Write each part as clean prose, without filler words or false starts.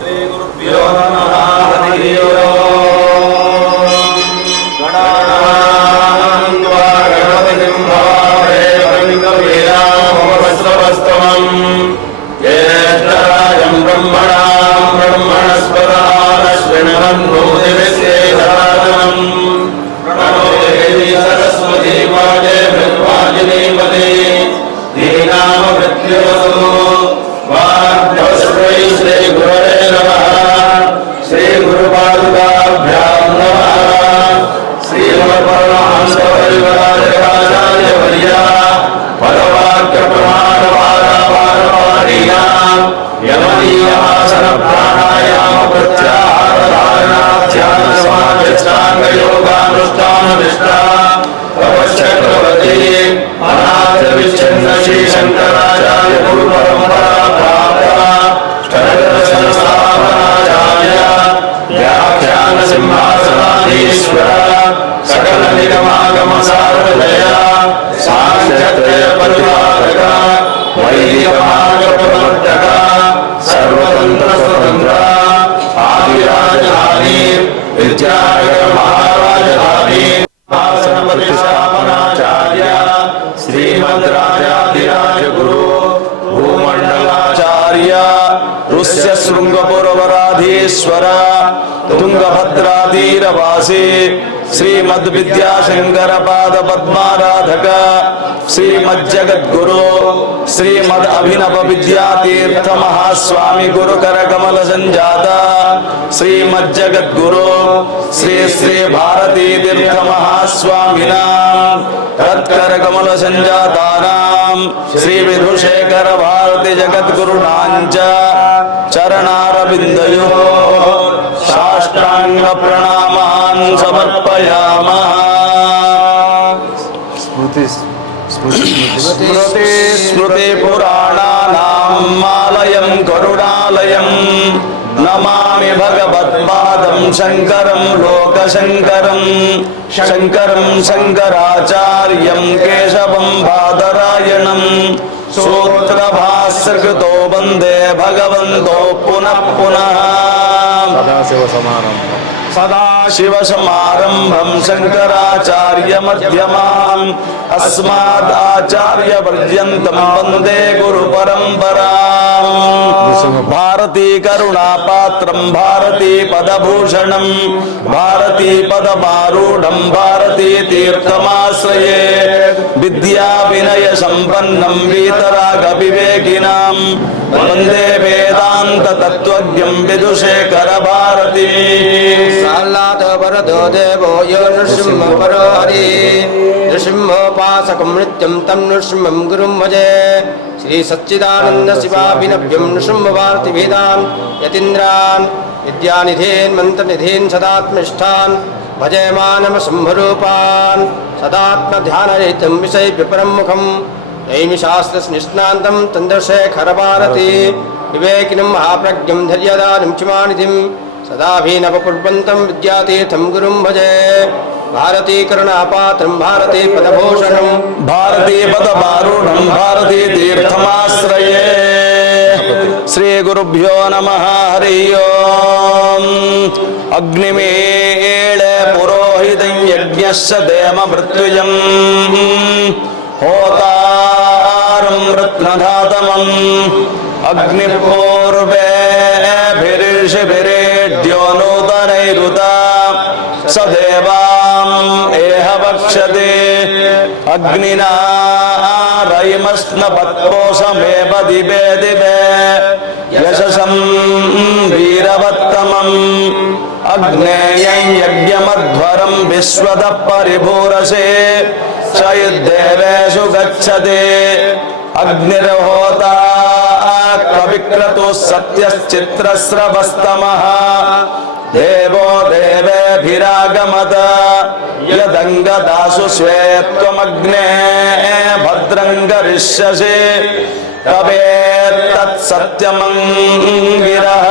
श्रीगुरुभ्यो नमः हरि ओम् गणानां त्वा गणपतिं भवामहे कविं कवीनामुपमश्रवस्तमम् ज्येष्ठराजं ब्रह्मणां ब्रह्मणस्पदान शृण्वन्नोतिविश्वेधारणम् प्रणो देवी सरस्वती वाजे मृत्वाजिनीपते दीनामृत्युवसु वाग्भस्मै श्री गुरवे नमः श्री गुरुपादुकाभ्यां नमः श्रीमद्परमहंस परिव्राजकाचार्यवर्या परवाक्य प्रमाणवादापारवाणीया यमनीयासन प्राणायाम प्रत्याहारधारणाध्यान समाधिष्टाङ्गयोगानुष्ठाननिष्ठा तपश्चक्रवर्ती अनाथ विच्छिन्न श्री शंकराचार्य गुरु परंपरा प्राप्त षड्दर्शन स्थापनाचार्य व्याख्यान सिंहासनाधीश्वर सकल निगमागम सारथय साङ्ख्यत्रय परिपालक वैदिक मार्ग प्रवर्तक सर्वतंत्र स्वतंत्र आदिराजधानी विद्यानगर महाराजधानी आसन प्रतिष्ठापनाचार्य श्रीमद्राजाधिराज गुरु भूमंडलाचार्य ऋष्य शृंगपुरवराधीश्वर तुंगभद्रातीरवासी श्रीमद्विद्याशंकर पाद पद्माराधक श्रीमज्जगद्गुरु श्रीमद अभिनव विद्यातीर्थ महास्वामी गुरुकर कमल संजाता श्रीमज्जगद्गुरु श्री श्री भारती तीर्थ महास्वामिनां तत्कर कमल संजातानां श्री विधुशेखर भारती जगद्गुरुणांच चरणारविन्दयोः साष्टांग प्रणामान् समर्पयामः। स्मृति पुराणानाम् आलयं करुणालयं नमामि भगवत्पादं शङ्करं लोकशङ्करं शङ्करं शङ्कराचार्यं केशवं बादरायणं सूत्रभाष्यकृतो वन्दे भगवन्तो पुनः पुनः सदाशिवसमारम्भं शङ्कराचार्यमध्यमाम् अस्मदाचार्यपर्यन्तं वन्दे गुरुपरम्पराम् भारती करुणापात्रं भारती पदभूषणं भारती पदमारूढं भारती तीर्थमाश्रये विद्या विनय संपन्नं वीतरागविवेकिनां वन्दे वेदान्त तत्त्वज्ञं विदुशेखर भारती साल्लाद वरदो देवो यो नृसिंह परो हरि नृसिंहोपासकं नित्यं तं नृसिंहं गुरुं भजे श्री सच्चिदानन्द शिवाभिनव्यं नृसिंह भारती वेदान् यतीन्द्रान् विद्यानिधीन् मन्त्रनिधीन् सदात्मनिष्ठान् भजयमानम शम्भरूपान् सदात्मध्यानरहितं विषयविपरं मुखं नैमिशास्त्रनिष्णान्तं चन्द्रशेखर भारती विवेकिनं महाप्रज्ञं धैर्यदानं चिमानिधिं सदाभिनवकुर्वन्तं विद्यातीर्थं गुरुं भजे भारती करुणापात्रं भारती पदभूषणं भारती पदमारूढं भारती तीर्थमाश्रये श्री गुरुभ्यो नमः हरि ओम् अग्निमेळे पुरोहितं यज्ञस्य देम मृत्युजं होतारं रत्नधातमम् अग्निपूर्वेभिर्षिभिरेड्यो नूतनैरुता स देवाम् एह वक्षते अग्निना रयिमस्नपत्पोषमेव दिवे दिवे यशसं वीरवत्तमम् अग्नेयं यज्ञमध्वरं विश्वतः परिभूरसे स यद्देवेषु गच्छते अग्निर्होता कविक्रतुः सत्यश्चित्रस्रवस्तमः देवो देवेभिरागमत यदङ्गदासु स्वेत्त्वमग्ने भद्रं करिष्यसि तवेत्तत्सत्यमङ्गिरः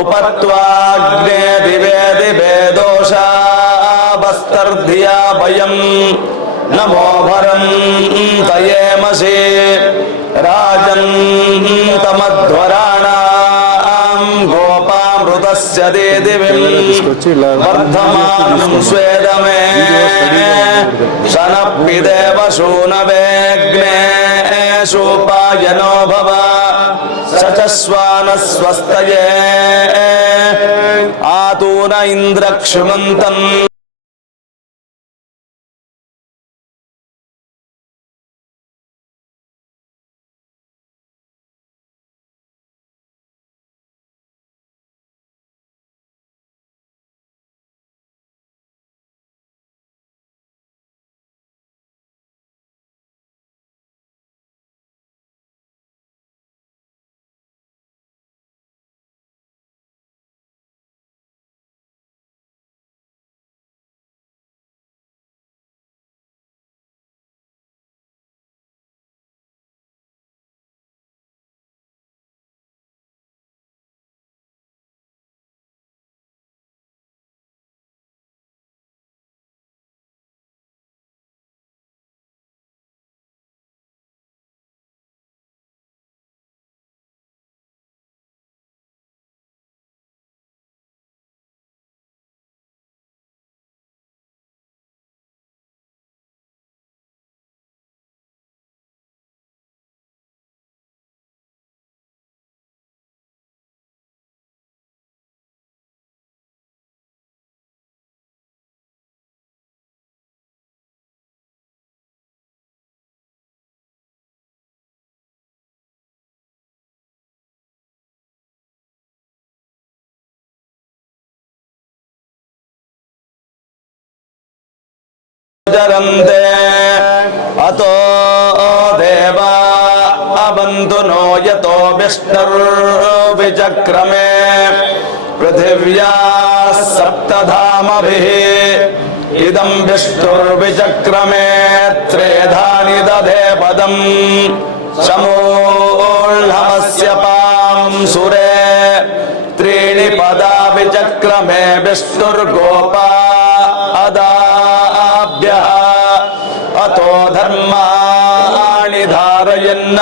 उपत्वाग्ने दिवे दिवे दोषावस्तर्धिया वयं नमो भरं तयेमसि राजन् तमध्वराणां गो దేవస్య దేదివిం వర్ధమానం స్వేదమే శనప్పిదేవ శూనవేగ్నే శూపాయనో భవ సచస్వానస్వస్తయే ఆతూన ఇంద్రక్షుమంతం జరంతే అతో దేవా అవంతు నో యతో విష్ణుర్విచక్రమే పృథివ్యా సప్తధామభిః ఇదం విష్ణుర్విచక్రమే త్రేధాని దధే పదం సమూఢమస్య పాంసురే త్రీణి పదా విచక్రమే విష్ణుర్గోపా అదాభ్యః అతో ధర్మాణి ధారయన్న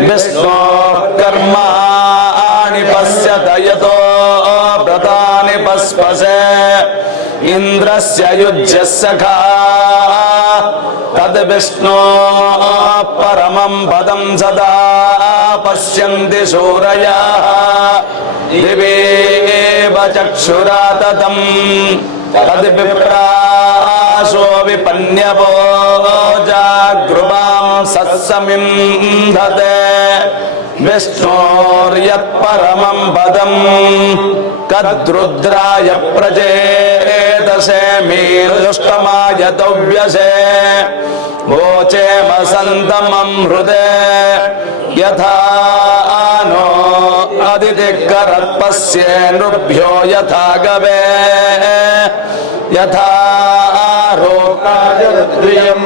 విష్ణోః కర్మాణి పశ్యత యతో వ్రతాని పస్పసే ఇంద్రస్య యుజ్యస్య ఖా తద్ విష్ణోః పరమం పదం సదా పశ్యంతి శూరయః దివేవ చక్షురా తతం తద్విప్రాసో విపన్యవో జాగృవాం సత్సమింధతే విష్ణోర్యత్పరమం పదం కద్రుద్రాయ ప్రచేతసే మీరుష్టమాయతవ్యసే వోచేమ సంతమం హృదే యథా నో అదితికరత్పస్యే నృభ్యో యథా గవే యథా రోకాయద్రియం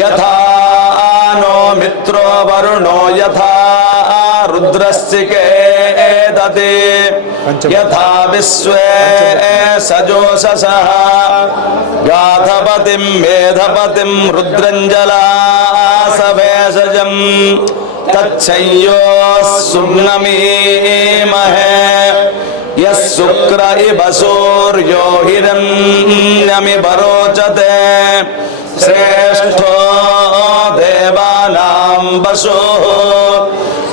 యథా నో మిత్రో వరుణో యథా రుద్రస్సికేదతి యథా విశ్వే సజోషసః గాధపతిం మేధపతిం రుద్రంజలాసవేషజం తచ్చయ్యో సుమ్నమీమహే యస్ శుక్ర ఇవ సూర్యో హిరణ్యమివ రోచతే శ్రేష్ఠో దేవానాం వసుః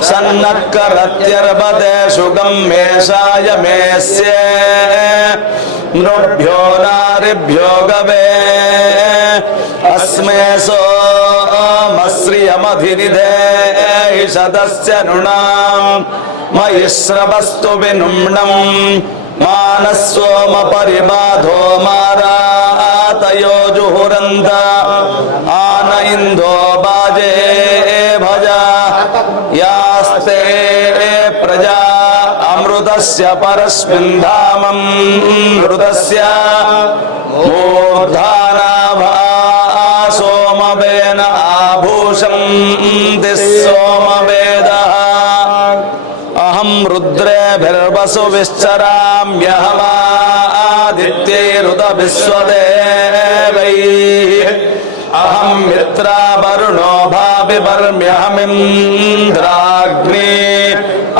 సన్నఃకరత్యర్వతే శుగం మేషాయ మేస్యే నృభ్యో నారిభ్యో గవే అస్మే సోమశ్రియమధినిధేहि సదస్య నృణాం మయి శ్రవస్తు వినుమ్నం మానస్సోమ పరిబాధో మారాతయో జుహురంత ఆన ఇందో బాజే భజ యాస్తే ప్రజా అమృతస్య పరస్మిన్ ధామం మృతస్య మూర్ధానాభా సోమవేన ఆభూషం సోమవేదః అహం రుద్రేభిర్వసు విశ్చరామ్యహమాదిత్యైరుత విశ్వదేవైః అహం మిత్రా వరుణో భావివర్మ్యహమింద్రాగ్ని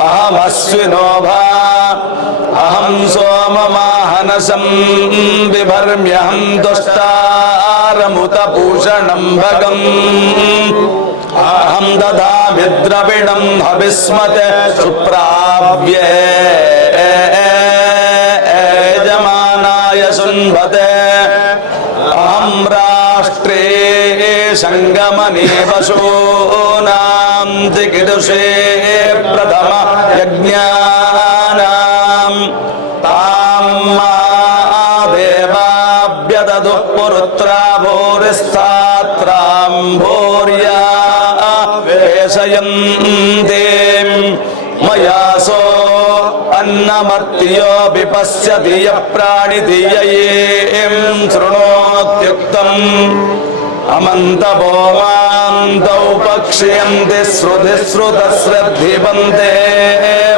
అహమశ్వినో భా अहं सोममाहनसं बिभर्म्यहं तुष्टारमुतपूषणं भगम् अहं ददामि द्रविणं हविस्मते सुप्राव्ये यजमानाय सुन्वते अहं राष्ट्रे संगमने वसूनां दिगिदुषे प्रथम यज्ञानां तां मा देवाभ्यददुः पुरुत्रा भूरिस्थात्रां भूर्या वेशयन्ते मयासो अन्नमर्त्यो विपश्यति यः प्राणिधिययें शृणोत्युक्तम् अमन्तवो मान्तौ पक्ष्यन्ति श्रुतिश्रुतश्रद्धिवन्ते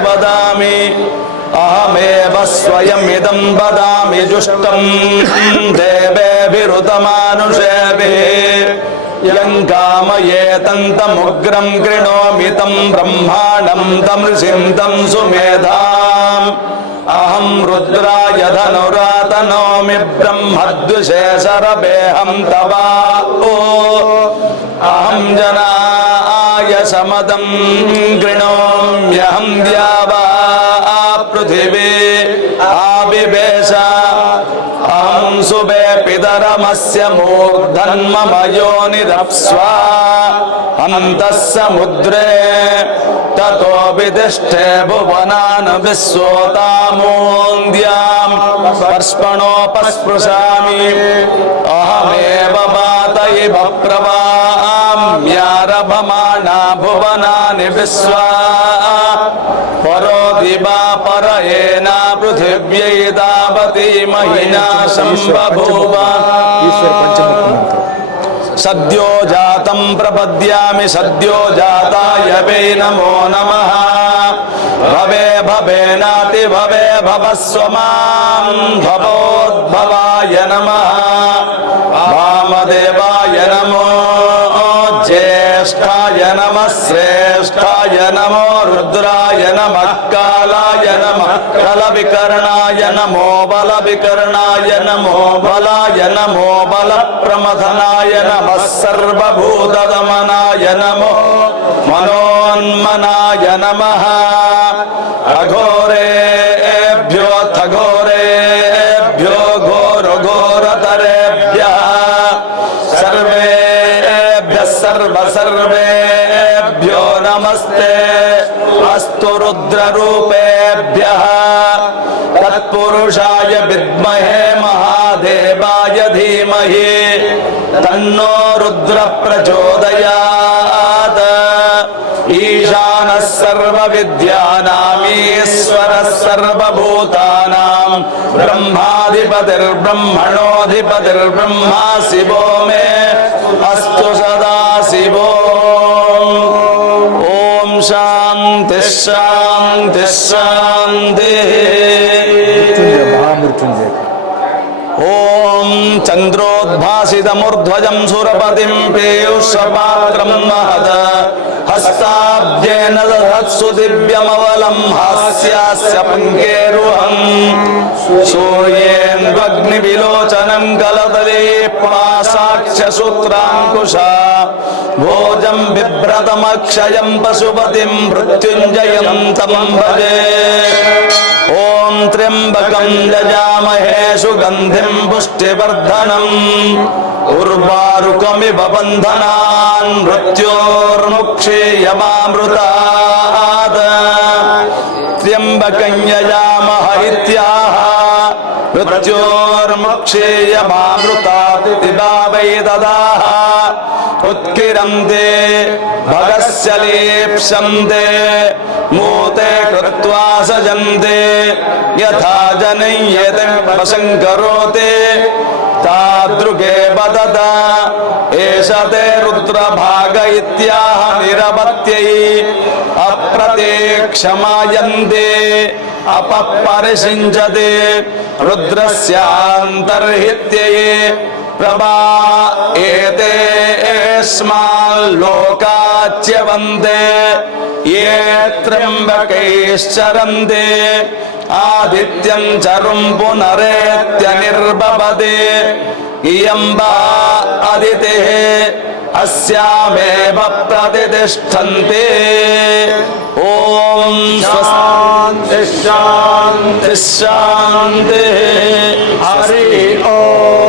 वदामि अहमेव स्वयमिदं वदामि जुष्टं देवेभिरुतमानुषेभिः यं कामयेतन्तमुग्रं कृणोमि तं ब्रह्माणं तमृषिं तं सुमेधाम् अहं रुद्राय धनुरातनोमि ब्रह्मद्विषे शरभेऽहं तवा अहं जनाय समदं कृणोम्यहं द्यावा पृथिवी आविवेश अहं सुबे पितरमस्य मूर्धन्मम योनिरप्स्वा अन्तः समुद्रे ततो विदिष्टे भुवनान् विश्वोतामोन्द्यां स्पर्शणोपस्पृशामि अहमेव वात इव प्रवाम्यारभमाणा भुवनानि विश्वा परो दिवा परयेना पृथिव्यै तावती महिना सम्बभूव सद्यो जातं प्रपद्यामि सद्यो जाताय वै नमो नमः भवे भवेनाति भवे भवस्व मां भवोद्भवाय नमः वामदेवाय नमो ज्येष्ठाय नमः श्रेष्ठाय नमो रुद्राय नमः कालाय नमः बलविकर्णाय नमो बलविकर्णाय नमो बलाय नमो बलप्रमथनाय नमः सर्वभूतदमनाय नमो मनोन्मनाय नमः अघोरेभ्यो थघोरेभ्यो घोरघोरतरेभ्यः सर्वेभ्यः सर्वेभ्यो नमस्ते अस्तु रुद्ररूपेभ्यः तत्पुरुषाय विद्महे महादेवाय धीमहि तन्नो रुद्र प्रचोदयात् ईशानः सर्वविद्यानामीश्वरः सर्वभूतानां ब्रह्माधिपतिर्ब्रह्मणोऽधिपतिर्ब्रह्मा शिवो मे अस्तु सदा शिवो ॐ शान्ति शान्ति शान्तिः ॐ चन्द्रोद्भासितमूर्ध्वजं सुरपतिं पीयूषपात्रं महद हस्ताब्जेन दधत्सु दिव्यमवलं हास्यास्य पङ्केरुहं सूर्येन्द्वग्निविलोचनं कलदलीपाशाक्षसूत्राङ्कुशा भोजं बिभ्रतमक्षयं पशुपतिं मृत्युञ्जयं तं भजे ॐ त्र्यम्बकं यजामहे सुगन्धिं पुष्टिवर्धनम् उर्वारुकमिव बन्धनान् मृत्योर्मुक्षीयमामृतात् त्र्यम्बकं यजामह इत्याह मृत्योर्मुक्षीयमामृतात् वै ददाह उत्किरन्ते भगस्य लेप्स्यन्ते मूते कृत्वा सजन्ते यथा जनय्यते वशङ्करोते तादृगे वदत एष ते रुद्रभाग इत्याह निरवत्यै अप्रतीक्षमायन्ते अपपरिषिञ्चते रुद्रस्यान्तर्हित्यै प्रभा एते अस्माल्लोकाच्यवन्ते ये त्र्यम्बकैश्चरन्ते आदित्यं चरुं पुनरेत्यनिर्भवति इयं वा अदितिः अस्यामेव प्रतिष्ठन्ति ॐ शान्ति शान्ति शान्तिः हरि ओम्